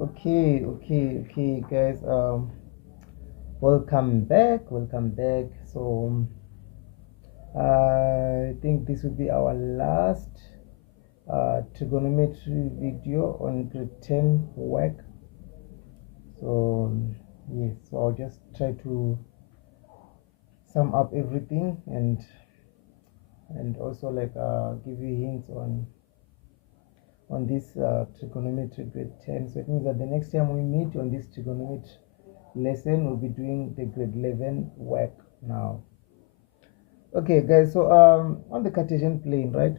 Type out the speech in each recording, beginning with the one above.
Okay, guys. Welcome back. So, I think this will be our last trigonometry video on grade 10 work. So, yes. So I'll just try to sum up everything and also like give you hints on this trigonometry grade 10. So it means that the next time we meet on this trigonometry lesson, we'll be doing the grade 11 work now. Okay, guys, so on the Cartesian plane, right?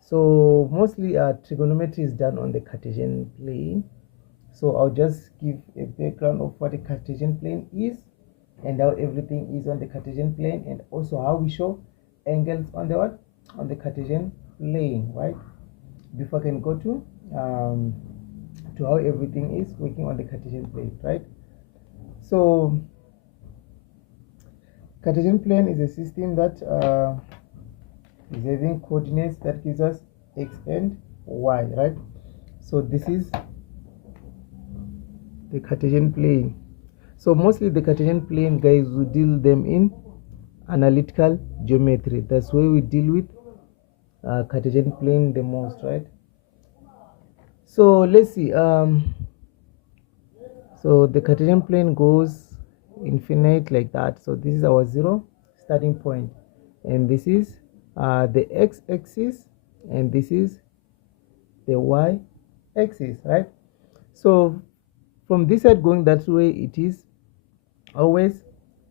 So mostly trigonometry is done on the Cartesian plane. So I'll just give a background of what a Cartesian plane is and how everything is on the Cartesian plane, and also how we show angles on the what? On the Cartesian plane, right? Before I can go to how everything is working on the Cartesian plane, right? So Cartesian plane is a system that is having coordinates that gives us x and y, right? So this is the Cartesian plane. So mostly the Cartesian plane, guys, we deal them in analytical geometry. That's where we deal with Cartesian plane the most, right? So let's see. So the Cartesian plane goes infinite like that. So this is our zero starting point, and this is the x-axis, and this is the y-axis, right? So from this side going that way, it is always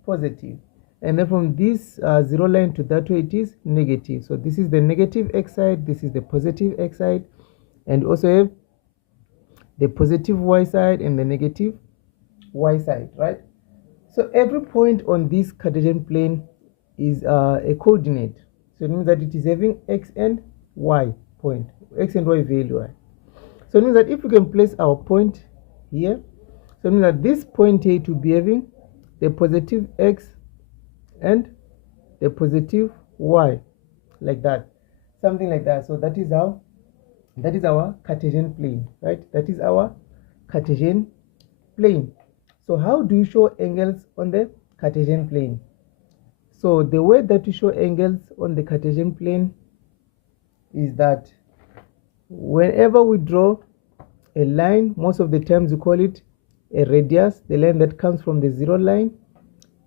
positive, and then from this zero line to that way, it is negative. So this is the negative x side, this is the positive x side, and also have the positive y side and the negative y side, right? So every point on this Cartesian plane is a coordinate. So it means that it is having x and y point, x and y value, right? So it means that if we can place our point here, so it means that this point here to be having the positive x and the positive y, like that, something like that. So that is our Cartesian plane, right? That is our Cartesian plane. So how do you show angles on the Cartesian plane? So the way that you show angles on the Cartesian plane is that whenever we draw a line, most of the times we call it a radius, the line that comes from the zero line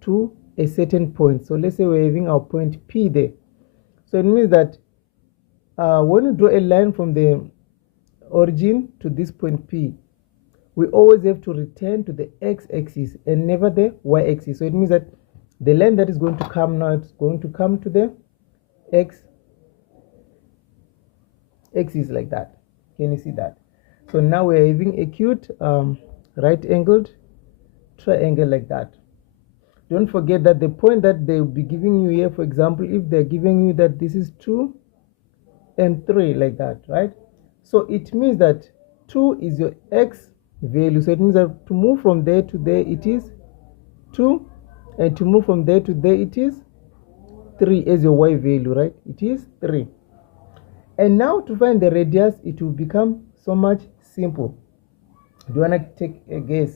to a certain point. So let's say we're having our point P there. So it means that when we draw a line from the origin to this point P, we always have to return to the x-axis and never the y-axis. So it means that the line that is going to come now, it's going to come to the x-axis like that. Can you see that? So now we're having acute right-angled triangle like that. Don't forget that the point that they'll be giving you here, for example, if they're giving you that this is 2 and 3 like that, right? So it means that 2 is your x value. So it means that to move from there to there, it is 2, and to move from there to there, it is 3 as your y value, right? It is 3. And now to find the radius, it will become so much simple. Do you want to take a guess?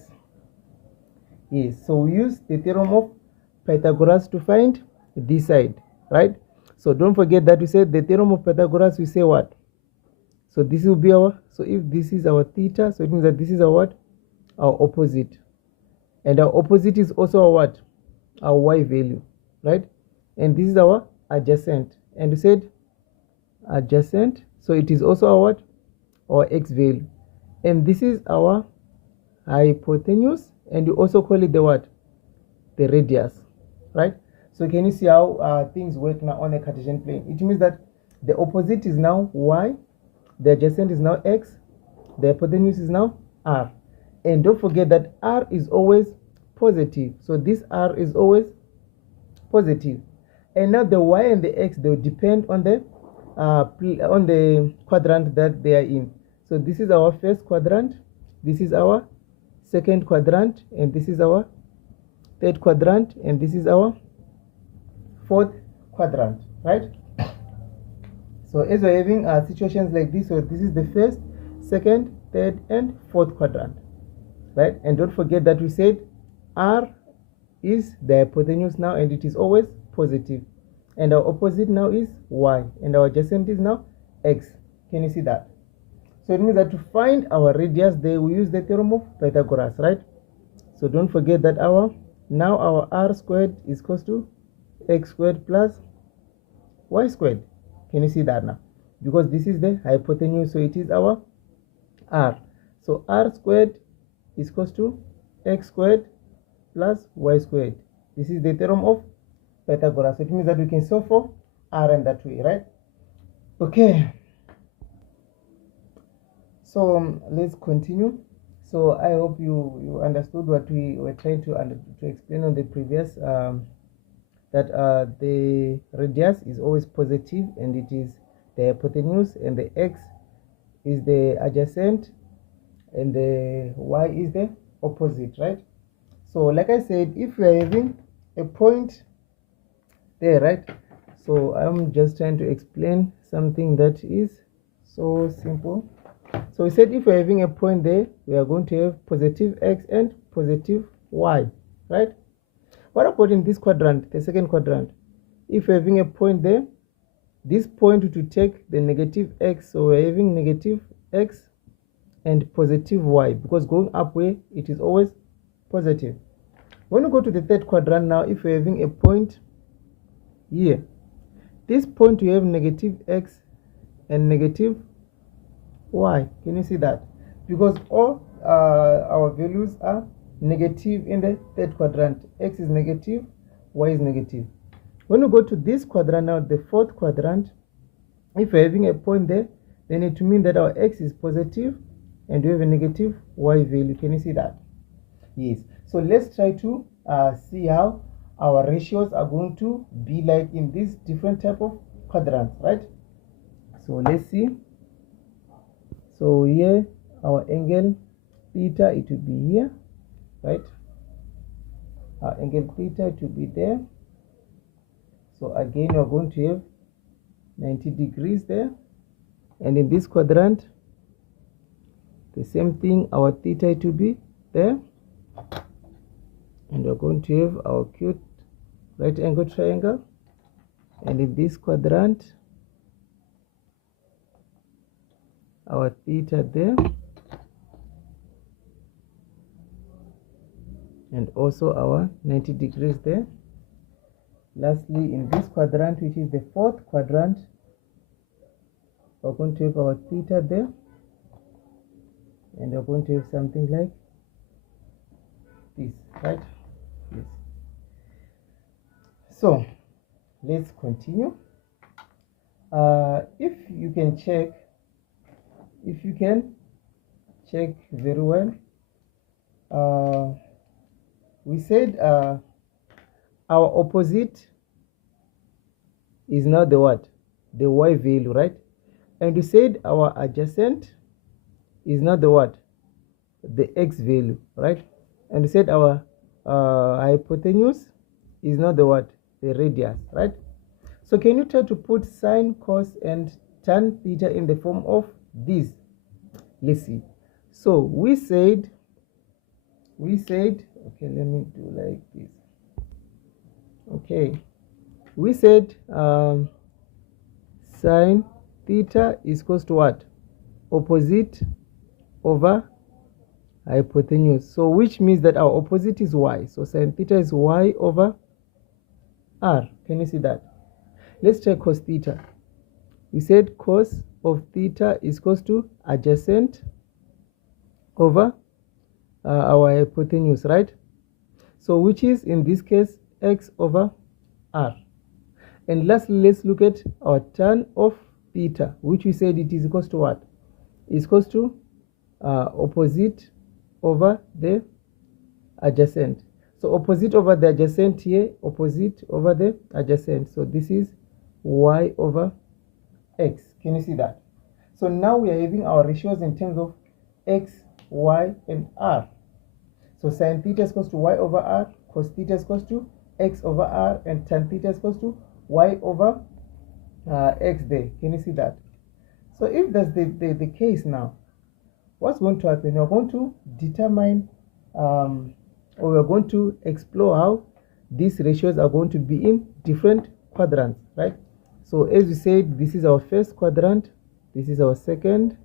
Yes, so we use the theorem of Pythagoras to find this side, right? So don't forget that we said the theorem of Pythagoras, we say what? So this will be our, so if this is our theta, so it means that this is our what? Our opposite. And our opposite is also our what? Our y value, right? And this is our adjacent. And we said adjacent, so it is also our what? Our x value. And this is our hypotenuse, and you also call it the what? The radius, right? So can you see how things work now on a Cartesian plane? It means that the opposite is now y, the adjacent is now x, the hypotenuse is now r. And don't forget that r is always positive. So this r is always positive. And now the y and the x, they will depend on the quadrant that they are in. So this is our first quadrant, this is our second quadrant, and this is our third quadrant, and this is our fourth quadrant, right? So as we're having situations like this, so this is the first, second, third, and fourth quadrant, right? And don't forget that we said R is the hypotenuse now, and it is always positive, and our opposite now is Y, and our adjacent is now X. Can you see that? So it means that to find our radius there, we use the theorem of Pythagoras, right? So don't forget that our R squared is equals to X squared plus Y squared. Can you see that now? Because this is the hypotenuse, so it is our R. So R squared is equals to X squared plus Y squared. This is the theorem of Pythagoras. So it means that we can solve for R in that way, right? Okay. So let's continue. So I hope you understood what we were trying to explain on the previous, that the radius is always positive, and it is the hypotenuse, and the X is the adjacent, and the Y is the opposite, right? So like I said, if we are having a point there, right? So I'm just trying to explain something that is so simple. So we said if we're having a point there, we are going to have positive X and positive Y, right? What about in this quadrant, the second quadrant? If we're having a point there, this point to take the negative X, so we're having negative X and positive Y, because going up way, it is always positive. When we go to the third quadrant now, if we're having a point here, this point we have negative X and negative Y. Can you see that? Because all our values are negative in the third quadrant. X is negative, Y is negative. When we go to this quadrant now, the fourth quadrant, if we're having a point there, then it means that our X is positive and we have a negative Y value. Can you see that? Yes. So let's try to see how our ratios are going to be like in these different type of quadrants, right? So let's see. So here our angle theta, it will be here, right? Our angle theta, it will be there. So again, you're going to have 90 degrees there. And in this quadrant, the same thing, our theta, it will be there. And we're going to have our acute right angle triangle. And in this quadrant, our theta there, and also our 90 degrees there. Lastly, in this quadrant, which is the fourth quadrant, we're going to have our theta there, and we're going to have something like this, right? Yes. So let's continue. If you can check very well, we said our opposite is now the what? The Y value, right? And we said our adjacent is not the what? The X value, right? And we said our hypotenuse is not the what? The radius, right? So can you try to put sine, cos, and tan theta in the form of this? Let's see. So we said, okay, let me do like this. Okay, we said sine theta is equals to what? Opposite over hypotenuse. So which means that our opposite is Y. So sine theta is Y over R. Can you see that? Let's try cos theta. We said cos of theta is equals to adjacent over our hypotenuse, right? So which is in this case X over R. And lastly, let's look at our tan of theta, which we said it is equals to what? It's equals to opposite over the adjacent. So opposite over the adjacent here, opposite over the adjacent. So this is Y over X. Can you see that? So now we are having our ratios in terms of X, Y, and R. So sin theta is equals to Y over R, cos theta is equals to X over R, and tan theta is equals to Y over X there. Can you see that? So if that's the case now, what's going to happen? We're going to determine or we're going to explore how these ratios are going to be in different quadrants, right? So as we said, this is our first quadrant, this is our second,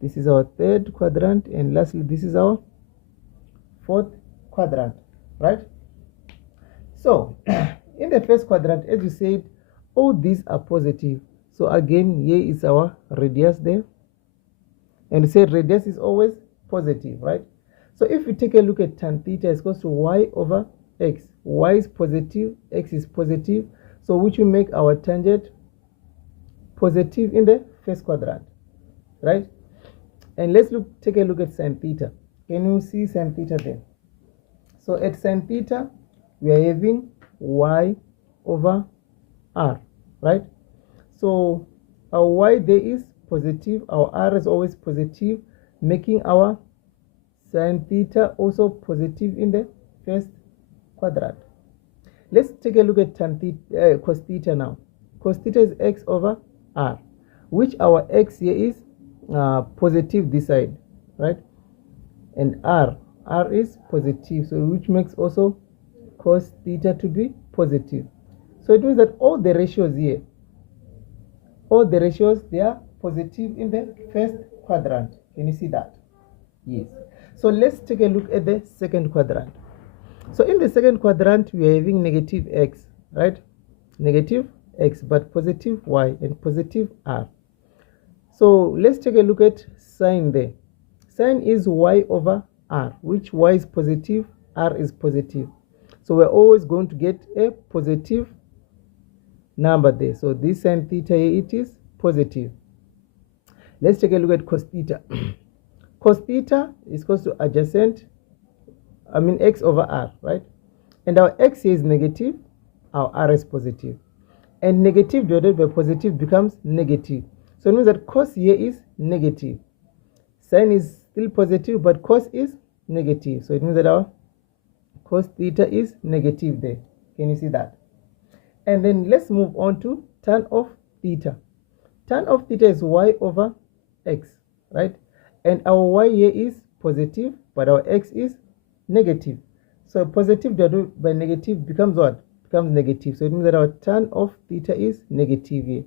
this is our third quadrant, and lastly this is our fourth quadrant, right? So in the first quadrant, as we said, all these are positive. So again, here is our radius there, and we said radius is always positive, right? So if we take a look at tan theta is equal to y over x. Y is positive, x is positive, so which will make our tangent positive in the first quadrant, right? And let's take a look at sin theta. Can you see sin theta there? So at sin theta, we are having y over r, right? So our y there is positive, our r is always positive, making our sin theta also positive in the first quadrant. Let's take a look at tan theta, cos theta now. Cos theta is x over r, which our x here is positive this side, right? And r is positive, so which makes also cos theta to be positive. So it means that all the ratios here, they are positive in the first quadrant. Can you see that? Yes. So let's take a look at the second quadrant. So in the second quadrant, we are having negative x, right? Negative x, but positive y and positive r. So let's take a look at sine there. Sine is y over r, which y is positive, r is positive. So we're always going to get a positive number there. So this sin theta here, it is positive. Let's take a look at cos theta. Cos theta is equal to adjacent, x over r, right? And our x here is negative, our r is positive. And negative divided by positive becomes negative. So it means that cos here is negative. Sin is still positive, but cos is negative. So it means that our cos theta is negative there. Can you see that? And then let's move on to tan of theta. Tan of theta is y over x, right? And our y here is positive, but our x is negative. So positive divided by negative becomes what? Becomes negative. So it means that our tan of theta is negative here,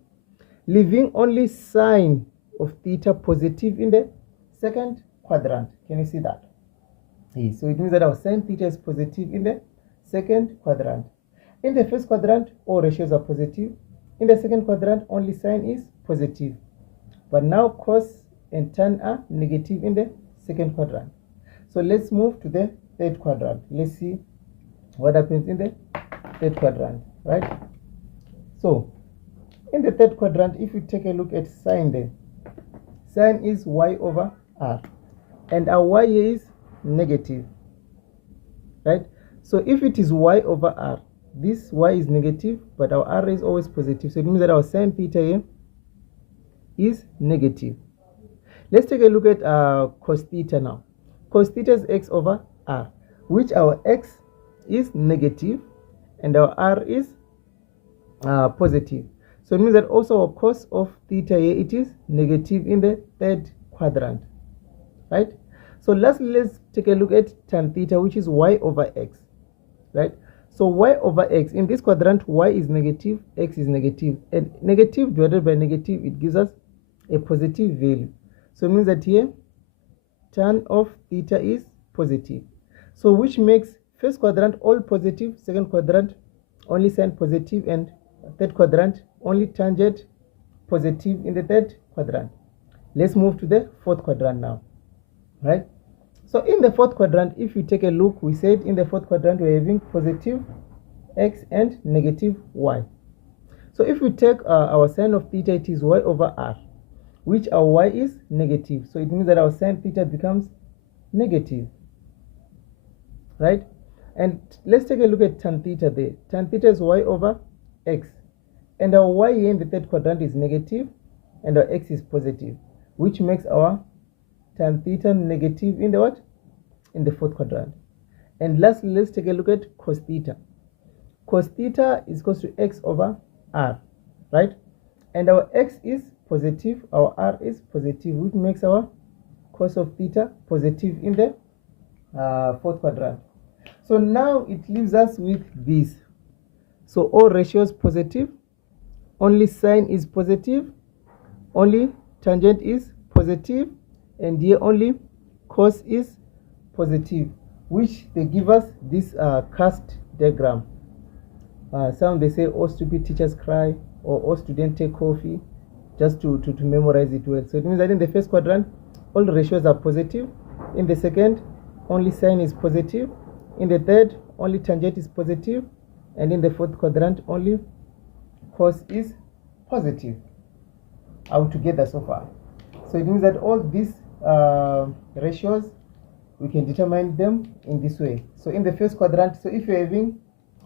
leaving only sine of theta positive in the second quadrant. Can you see that? Yes. So it means that our sine theta is positive in the second quadrant. In the first quadrant, all ratios are positive. In the second quadrant, only sine is positive. But now cos and tan are negative in the second quadrant. So let's move to the third quadrant. Let's see what happens in the third quadrant, right? So in the third quadrant, if you take a look at sine there, sine is y over r, and our y here is negative, right? So if it is y over r, this y is negative, but our r is always positive. So it means that our sine theta here is negative. Let's take a look at cos theta now. Cos theta is x over r, which our x is negative and our r is positive. So it means that also our cos of theta here, it is negative in the third quadrant, right? So lastly, let's take a look at tan theta, which is y over x, right? So y over x, in this quadrant, y is negative, x is negative, and negative divided by negative, it gives us a positive value. So it means that here, tan of theta is positive. So which makes first quadrant all positive, second quadrant only sine positive, and third quadrant only tangent positive in the third quadrant. Let's move to the fourth quadrant now, right? So in the fourth quadrant, if you take a look, we said in the fourth quadrant we're having positive x and negative y. So if we take our sine of theta, it is y over r, which our y is negative. So it means that our sine theta becomes negative, right? And let's take a look at tan theta there. Tan theta is y over x, and our y here in the third quadrant is negative, and our x is positive, which makes our tan theta negative in the what? In the fourth quadrant. And lastly, let's take a look at cos theta. Cos theta is equal to x over r, right? And our x is positive, our r is positive, which makes our cos of theta positive in the fourth quadrant. So now it leaves us with this. So all ratios positive, only sine is positive, only tangent is positive, and here only cos is positive, which they give us this cast diagram. Some they say all stupid teachers cry, or all students take coffee, just to memorize it well. So it means that in the first quadrant all ratios are positive, in the second only sine is positive, in the third only tangent is positive, and in the fourth quadrant only cos is positive, out together so far. So it means that all these ratios, we can determine them in this way. So in the first quadrant, so if you're having,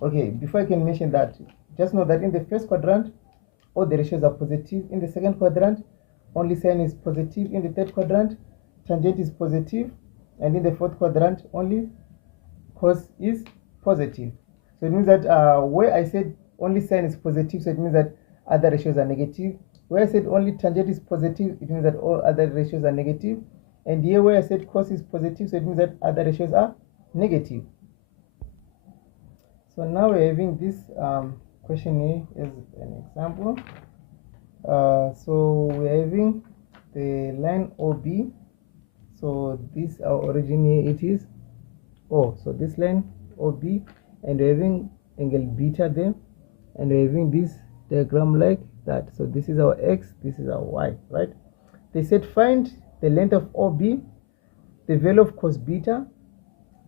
okay, before I can mention that, just know that in the first quadrant all the ratios are positive, in the second quadrant only sine is positive, in the third quadrant tangent is positive, and in the fourth quadrant only cos is positive. So it means that where I said only sine is positive, so it means that other ratios are negative. Where I said only tangent is positive, it means that all other ratios are negative. And here where I said cos is positive, so it means that other ratios are negative. So now we're having this question here as an example. So we're having the line OB. So this our origin here, it is O. So this line OB, and we're having angle beta there, and we're having this diagram like that. So this is our x, this is our y, right? They said find the length of OB, the value of cos beta,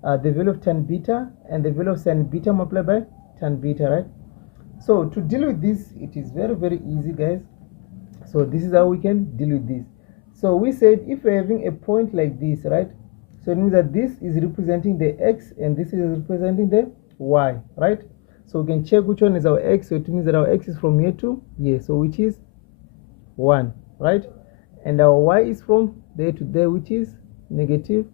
the value of tan beta, and the value of sin beta multiplied by tan beta, right? So to deal with this, it is very, very easy, guys. So this is how we can deal with this. So we said if we're having a point like this, right? So it means that this is representing the x and this is representing the y, right? So we can check which one is our x. So it means that our x is from here to here, so which is 1, right? And our y is from there to there, which is negative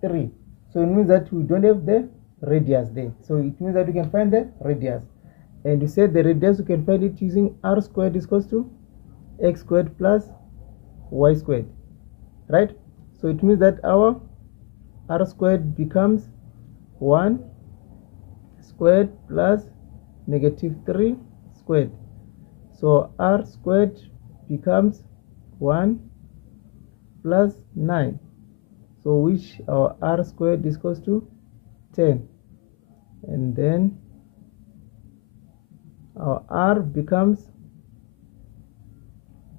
3. So it means that we don't have the radius there. So it means that we can find the radius. And we said the radius, we can find it using r squared is equals to x squared plus y squared, right? So it means that our r squared becomes 1 squared plus negative 3 squared. So r squared becomes 1 plus 9. So which our r squared is equals to 10. And then our r becomes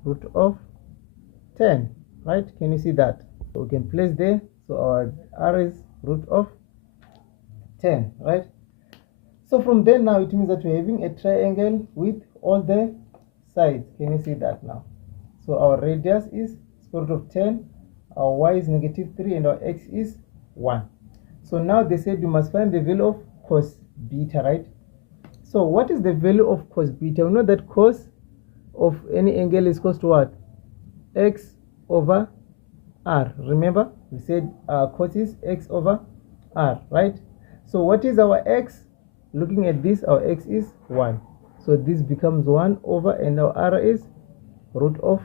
root of 10, right? Can you see that? So we can place there. So our r is root of 10, right? So from there now it means that we're having a triangle with all the sides. Can you see that now? So our radius is square root of 10, our y is negative 3, and our x is 1. So now they said we must find the value of cos beta, right? So what is the value of cos beta? We know that cos of any angle is equals to what? X over r. Remember we said cos is x over r, right? So what is our x? Looking at this, our x is 1. So this becomes 1 over, and our r is root of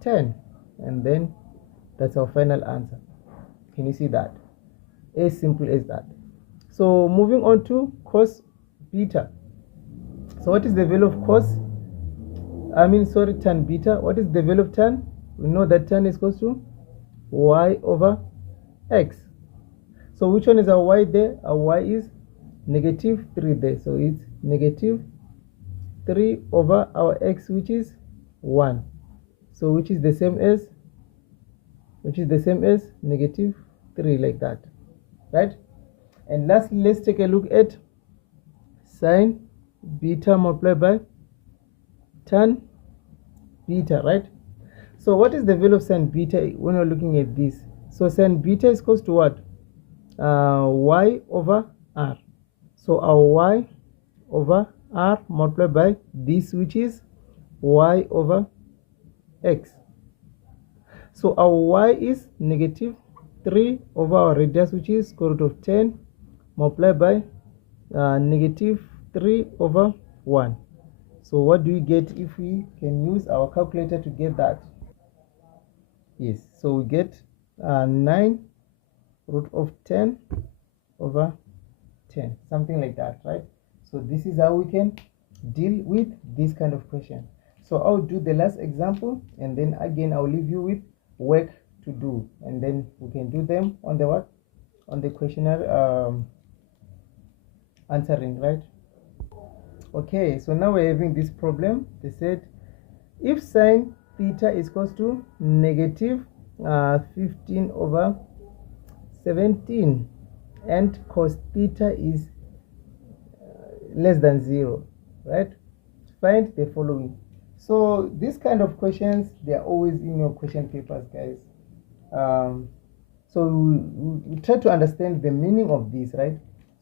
10. And then that's our final answer. Can you see that? As simple as that. So moving on to cos beta. So what is the value of tan beta? What is the value of tan? We know that tan is equals to y over x. So which one is our y there? Our y is negative 3 there. So it's negative 3 over our x, which is 1. So which is the same as negative 3, like that, right? And lastly, let's take a look at sine beta multiplied by tan beta, right? So what is the value of sine beta when we're looking at this? So sine beta is equals to what? Y over r. So our y over r multiplied by this, which is y over x. So our y is negative 3 over our radius, which is square root of 10 multiplied by negative 3 over 1. So what do we get if we can use our calculator to get that? Yes, so we get 9 root of 10 over 10, something like that, right? So this is how we can deal with this kind of question. So I'll do the last example, and then again I'll leave you with work to do, and then we can do them on the what, on the questionnaire answering, right? Okay, so now we're having this problem. They said if sine theta is equals to negative 15 over 17 and cos theta is less than 0, right? Find the following. So this kind of questions, they are always in your question papers, guys. So we try to understand the meaning of this, right?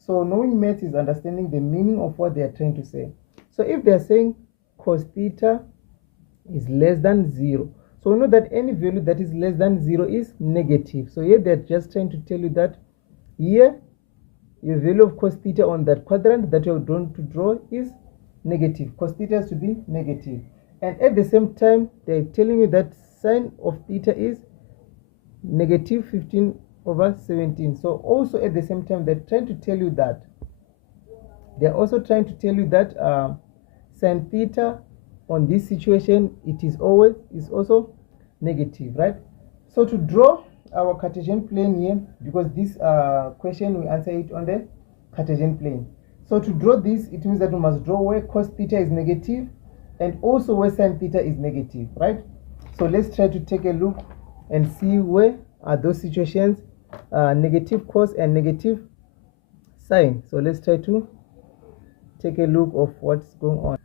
So knowing math is understanding the meaning of what they are trying to say. So if they are saying cos theta is less than 0, so we know that any value that is less than 0 is negative. So here they're just trying to tell you that here your value of cos theta on that quadrant that you're going to draw is negative. Cos theta has to be negative. And at the same time, they're telling you that sine of theta is negative 15 over 17. So also at the same time, they're trying to tell you that they're also trying to tell you that sine theta on this situation, it is also negative, right? So to draw our Cartesian plane here, because this question we answer it on the Cartesian plane. So to draw this, it means that we must draw where cos theta is negative and also where sine theta is negative, right? So let's try to take a look and see where are those situations, negative cos and negative sine. So let's try to take a look of what's going on.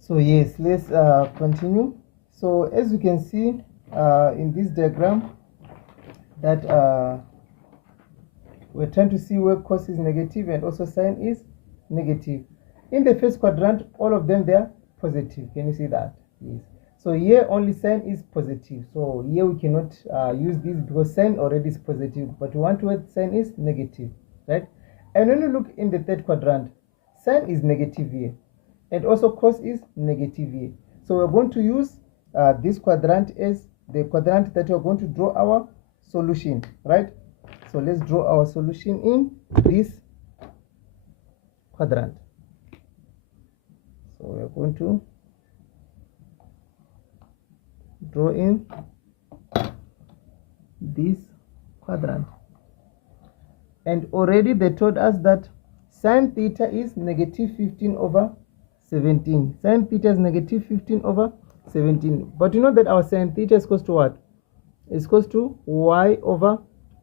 So yes, let's continue. So as you can see in this diagram, that we're trying to see where cos is negative and also sine is negative. In the first quadrant, all of them, they are positive. Can you see that? Yes. So here only sine is positive. So here we cannot use this because sine already is positive, but we want where sine is negative, right? And when you look in the third quadrant, sine is negative here, and also cos is negative here. So we're going to use this quadrant as the quadrant that we're going to draw our solution, right? So let's draw our solution in this quadrant. So we're going to draw in this quadrant. And already they told us that sine theta is negative 15 over 17. Sine theta is negative 15 over 17. But you know that our sine theta is equal to what? It's equal to y over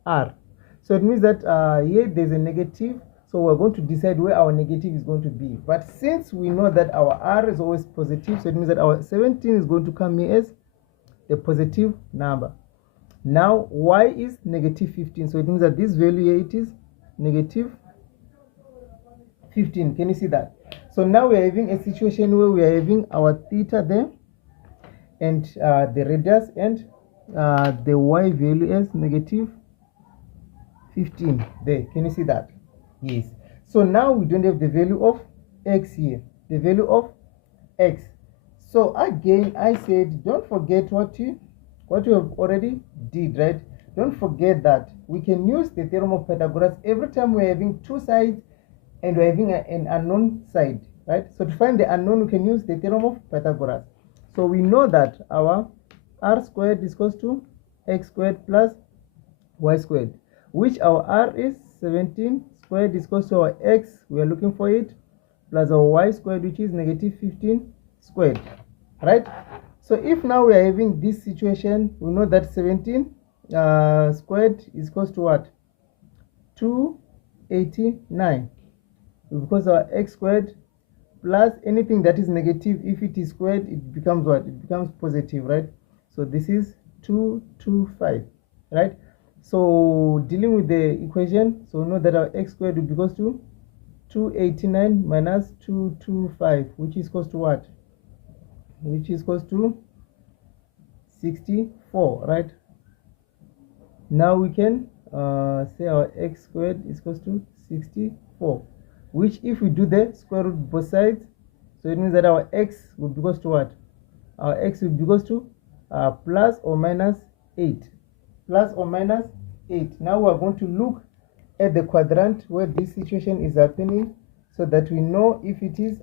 r. So it means that here there's a negative. So we're going to decide where our negative is going to be. But since we know that our r is always positive, so it means that our 17 is going to come here as the positive number. Now y is negative 15. So it means that this value here, it is negative 15. Can you see that? So now we are having a situation where we are having our theta there and the radius and the y value as negative 15 there. Can you see that? Yes. So now we don't have the value of x here, the value of x. So again, I said don't forget what you have already did, right? Don't forget that we can use the theorem of Pythagoras every time we're having two sides and we're having an unknown side, right? So to find the unknown, we can use the theorem of Pythagoras. So we know that our r squared is equal to x squared plus y squared, which our r is 17 squared is equal to our x, we are looking for it, plus our y squared, which is negative 15 squared, right? So if now we are having this situation, we know that 17 squared is equal to what? 289, because our x squared plus anything that is negative, if it is squared, it becomes what? It becomes positive, right? So this is 225, right? So dealing with the equation, so we know that our x squared will be equal to 289 minus 225, which is equal to what? Which is equal to 64, right? Now we can say our x squared is equal to 64, which if we do the square root both sides, so it means that our x will be equal to what? Our x will be equal to plus or minus 8. plus or minus 8. Now we are going to look at the quadrant where this situation is happening, so that we know if it is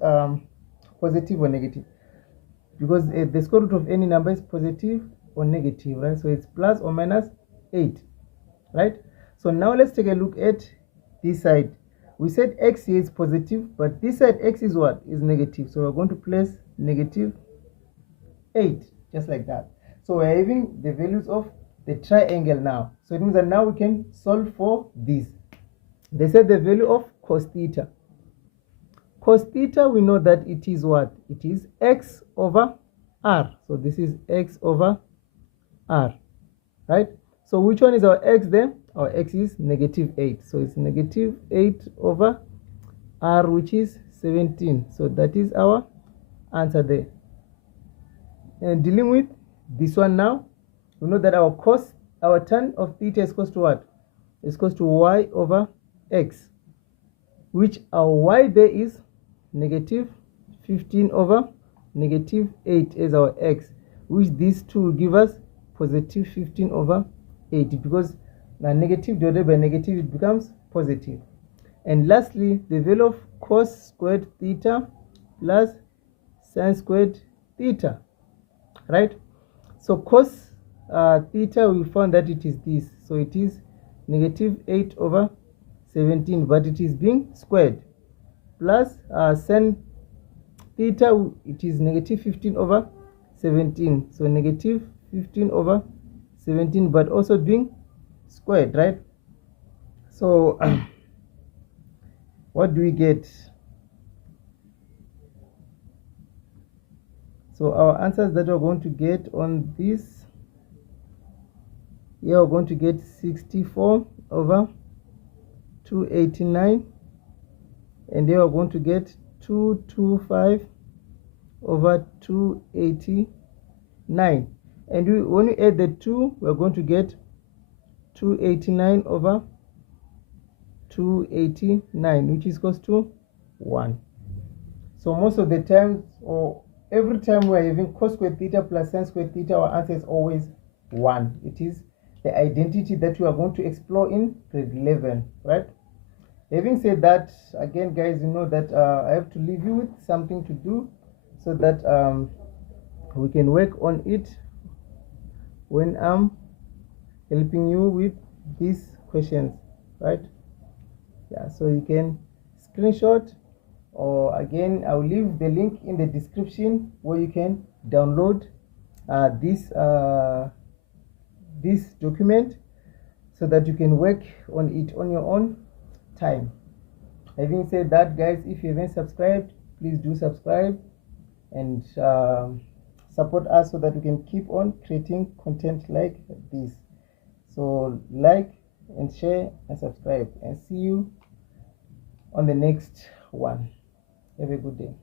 positive or negative, because the square root of any number is positive or negative, right? So it's plus or minus 8, right? So now let's take a look at this side. We said x here is positive, but this side x is what? Is negative. So we're going to place negative 8, just like that. So we're having the values of the triangle now. So it means that now we can solve for this. They said the value of cos theta. Cos theta, we know that it is what? It is x over r. So this is x over r, right? So which one is our x then? Our x is negative 8. So it's negative 8 over r, which is 17. So that is our answer there. And dealing with this one now, we know that our tan of theta is equal to what? Is equal to y over x, which our y there is negative 15 over negative 8 as our x, which these two will give us positive 15 over 8, because now negative divided by negative, it becomes positive. And lastly, the value of cos squared theta plus sin squared theta, right? So cos theta, we found that it is this, so it is negative 8 over 17, but it is being squared, plus sin theta, it is negative 15 over 17, so negative 15 over 17, but also being squared, right? So what do we get? So our answers that we're going to get on this, here we're going to get 64 over 289, and here we're going to get 225 over 289, and when we add the 2, we're going to get 289 over 289, which is equals to 1. So most of the times, or every time we're having cos squared theta plus sin squared theta, our answer is always 1. It is the identity that we are going to explore in grade 11, right? Having said that, again guys, you know that I have to leave you with something to do, so that we can work on it when I'm helping you with these questions, right? Yeah, so you can screenshot, or again I'll leave the link in the description where you can download this document, so that you can work on it on your own time. Having said that, guys, if you haven't subscribed, please do subscribe and support us, so that we can keep on creating content like this. So like and share and subscribe, and see you on the next one. Have a good day.